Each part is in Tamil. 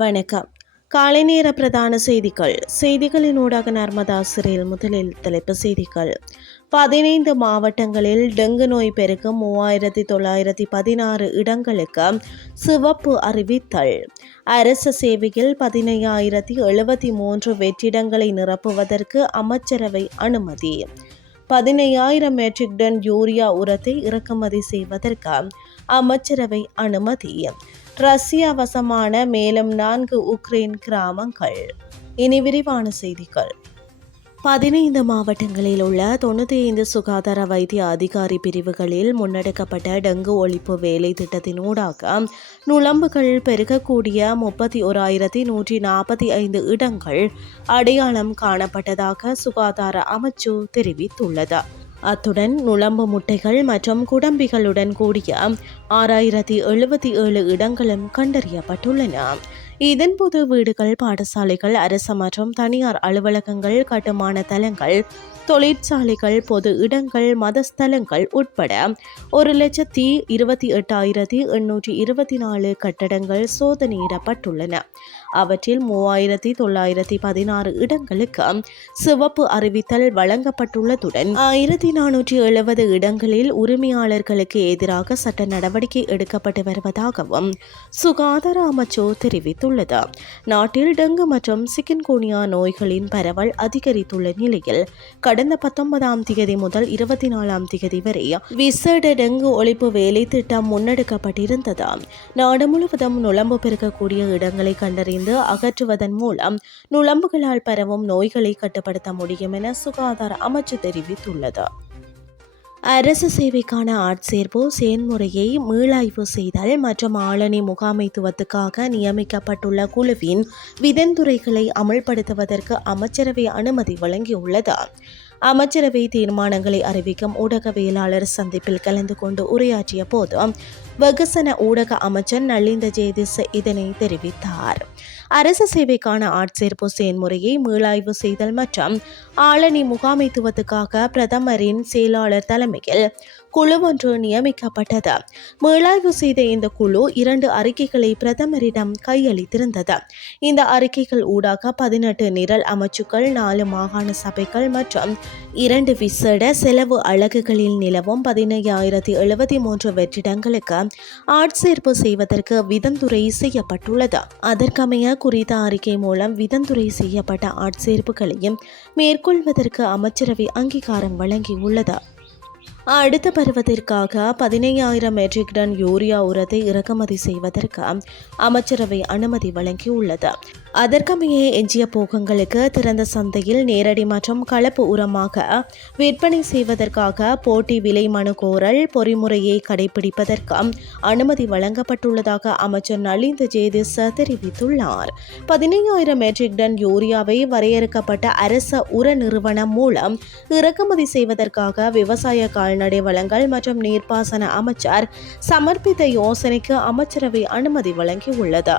வணக்கம். காலை நேர பிரதான செய்திகள். செய்திகளின் ஊடாக நர்மதா சிறையில் முதலில் தலைப்பு செய்திகள். பதினைந்து மாவட்டங்களில் டெங்கு நோய் பெருக்கம் மூவாயிரத்தி தொள்ளாயிரத்தி பதினாறு இடங்களுக்கு சிவப்பு அறிவித்தல். அரசு சேவையில் பதினையாயிரத்தி எழுபத்தி மூன்று வெற்றிடங்களை நிரப்புவதற்கு அமைச்சரவை அனுமதி. பதினையாயிரம் மெட்ரிக் டன் யூரியா உரத்தை இறக்குமதி செய்வதற்கு அமைச்சரவை அனுமதி. ரஷ்யா வசமான மேலும் நான்கு உக்ரைன் கிராமங்கள். இனி விரிவான செய்திகள். பதினைந்து மாவட்டங்களில் உள்ள தொண்ணூற்றி ஐந்து சுகாதார வைத்திய அதிகாரி பிரிவுகளில் முன்னெடுக்கப்பட்ட டெங்கு ஒழிப்பு வேலை திட்டத்தின் ஊடாக நுழம்புகள் பெருகக்கூடிய முப்பத்தி ஓராயிரத்தி நூற்றி நாற்பத்தி ஐந்து இடங்கள் அடையாளம் காணப்பட்டதாக சுகாதார அமைச்சு தெரிவித்துள்ளது. அத்துடன் நுழம்பு முட்டைகள் மற்றும் குடம்பிகளுடன் கூடிய ஆறாயிரத்தி எழுபத்தி ஏழு இடங்களும் கண்டறியப்பட்டுள்ளன. இதன்போது வீடுகள் பாடசாலைகள் அரசு மற்றும் தனியார் அலுவலகங்கள் கட்டுமான தலங்கள் தொழிற்சாலைகள் பொது இடங்கள் மதஸ்தலங்கள் உட்பட ஒரு லட்சத்தி இருபத்தி எட்டாயிரத்தி எண்ணூற்றி இருபத்தி நாலு கட்டடங்கள் சோதனையிடப்பட்டுள்ளன. அவற்றில் மூவாயிரத்தி தொள்ளாயிரத்தி பதினாறு இடங்களுக்கு சிவப்பு அறிவித்தல் வழங்கப்பட்டுள்ளதுடன் ஆயிரத்தி நானூற்றி எழுபது இடங்களில் உரிமையாளர்களுக்கு எதிராக சட்ட நடவடிக்கை எடுக்கப்பட்டு வருவதாகவும் சுகாதார அமைச்சு தெரிவித்துள்ளது. நாட்டில் டெங்கு மற்றும் சிக்கன்கோனியா நோய்களின் பரவல் அதிகரித்துள்ள நிலையில் கடந்த பத்தொன்பதாம் தேதி முதல் இருபத்தி நாலாம் தேதி வரை விசேட டெங்கு ஒழிப்பு வேலை திட்டம் முன்னெடுக்கப்பட்டிருந்தது. நாடு முழுவதும் நுழம்பு பெருக்கக்கூடிய இடங்களை கண்டறிந்து அகற்றுவதன் மூலம் நுழம்புகளால் பரவும் நோய்களை கட்டுப்படுத்த முடியும் என சுகாதார அமைச்சு தெரிவித்துள்ளது. அரசு சேவைக்கான ஆட்சேர்ப்பு செயன்முறையை மீளாய்வு செய்தல் மற்றும் ஆளணி முகாமைத்துவத்துக்காக நியமிக்கப்பட்டுள்ள குழுவின் விதந்துரைகளை அமல்படுத்துவதற்கு அமைச்சரவை அனுமதி வழங்கியுள்ளது. அமைச்சரவை தீர்மானங்களை அறிவிக்கும் ஊடகவியலாளர் சந்திப்பில் கலந்து கொண்டு உரையாற்றிய போது வெகுசன ஊடக அமைச்சர் நலிந்த ஜெயதிஸ் இதனை தெரிவித்தார். அரசு சேவைக்கான ஆட்சேர்ப்பு செயல்முறையை மீளாய்வு செய்தல் மற்றும் ஆளணி முகாமைத்துவத்துக்காக பிரதமரின் செயலாளர் தலைமையில் குழு ஒன்று நியமிக்கப்பட்டது. மீளாய்வு செய்த இந்த குழு இரண்டு அறிக்கைகளை பிரதமரிடம் கையளித்திருந்தது. இந்த அறிக்கைகள் ஊடாக பதினெட்டு நிரல் அமைச்சுக்கள் நாலு மாகாண சபைகள் மற்றும் இரண்டு விசேட செலவு அலகுகளில் நிலவும் பதினையாயிரத்தி எழுபத்தி மூன்று வெற்றிடங்களுக்கு ஆட்சேர்ப்பு செய்வதற்கு விதந்துரை செய்யப்பட்டுள்ளது. அதற்கமைய குறித்த அறிக்கை மூலம் விதந்துரை செய்யப்பட்ட ஆட்சேர்ப்புகளையும் மேற்கொள்வதற்கு அமைச்சரவை அங்கீகாரம் வழங்கியுள்ளது. அடுத்த பருவத்திற்காக பதினையாயிரம் மெட்ரிக் டன் யூரியா உரத்தை இறக்குமதி செய்வதற்கு அமைச்சரவை அனுமதி வழங்கியுள்ளது. அதற்கமைய எஞ்சிய போகங்களுக்கு திறந்த சந்தையில் நேரடி மற்றும் கலப்பு உரமாக விற்பனை செய்வதற்காக போட்டி விலை மனு கோரல் பொறிமுறையை கடைபிடிப்பதற்கு அனுமதி வழங்கப்பட்டுள்ளதாக அமைச்சர் நளிந்த ஜேதிஸ் தெரிவித்துள்ளார். பதினையாயிரம் மெட்ரிக் டன் யூரியாவை வரையறுக்கப்பட்ட அரச உர நிறுவனம் மூலம் இறக்குமதி செய்வதற்காக விவசாய கால்நடை வளங்கள் மற்றும் நீர்ப்பாசன அமைச்சர் சமர்ப்பித்த யோசனைக்கு அமைச்சரவை அனுமதி வழங்கியுள்ளது.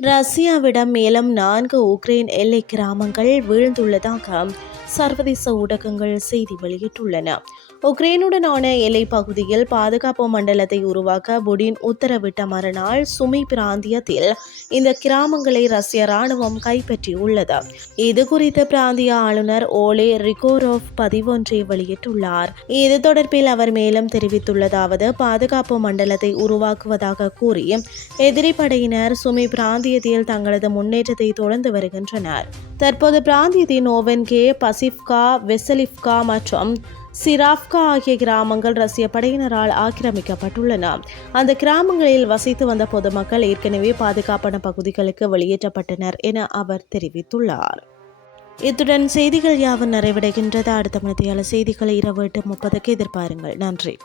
ரஷ்யாவிடம் மேலும் நான்கு உக்ரைன் எல்லை கிராமங்கள் வீழ்ந்துள்ளதாக சர்வதேச ஊடகங்கள் செய்தி வெளியிட்டுள்ளன. உக்ரைனுடனான எல்லை பகுதியில் பாதுகாப்பு மண்டலத்தை உருவாக்க புடின் உத்தரவிட்ட மறுநாள் சுமி பிராந்தியத்தில் இந்த கிராமங்களை ரஷ்ய ராணுவம் கைப்பற்றியுள்ளது. இது குறித்து பிராந்திய ஆளுநர் ஓலே ரிகோரோவ் பதிவொன்றை வெளியிட்டுள்ளார். இது தொடர்பில் அவர் மேலும் தெரிவித்துள்ளதாவது பாதுகாப்பு மண்டலத்தை உருவாக்குவதாக கூறி எதிரி படையினர் சுமி பிராந்தியத்தில் தங்களது முன்னேற்றத்தை தொடர்ந்து வருகின்றனர். தற்போது பிராந்தியத்தின் ஓவென்கே பசிப்கா வெசலிப்கா மற்றும் சிராப்கா ஆகிய கிராமங்கள் ரஷ்ய படையினரால் ஆக்கிரமிக்கப்பட்டுள்ளன. அந்த கிராமங்களில் வசித்து வந்த பொதுமக்கள் ஏற்கனவே பாதுகாப்பான பகுதிகளுக்கு வெளியேற்றப்பட்டனர் என அவர் தெரிவித்துள்ளார். இத்துடன் செய்திகள் யாவும் நிறைவடைகின்றது? அடுத்த மணித்தியால செய்திகளை இரவு எட்டு முப்பதுக்கு எதிர்பாருங்கள். நன்றி.